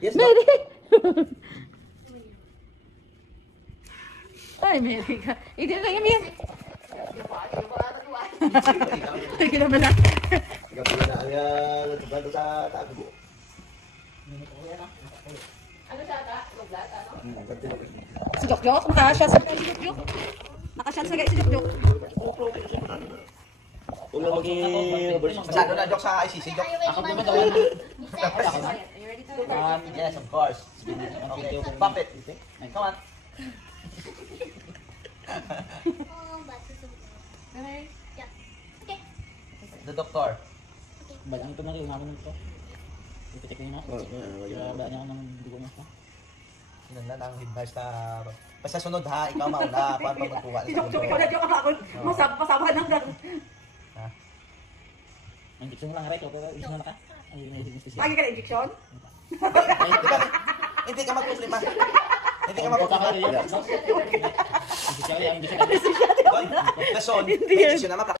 Yes, Mary! Ay, Mary ka. Hindi na yung Mary. Hindi naman na. ikaw pala na ang nagpapalo sa tago. Ano siya ata? Luglat, ano? Si Jok-Jok, nakasya sa si Jok-Jok. Nakasya sa si Jok-Jok. Kung lang masyado na joke sa ICC joke. Ako ba magawa na? Are you ready to Yes, of course. Okay, bump it. Come on. The doctor. Balang ito na rin, umama nito. Ipitik ko niya. Kaya ba niya ako ng dugo mo. Yun na ang advice na... Basta sunod ha, ikaw mauna para magkuha. Si Jok-Jok, ikaw na Jok ako. Masabahan ng gang. Ang injection mo lang right, pero isip na ka. Ay, may injection siya. Lagi ka na injection? Hindi ka mag-muslim ha. Hindi ka mag-muslim ha. Injection yan, injection. Lesson, may injection naman.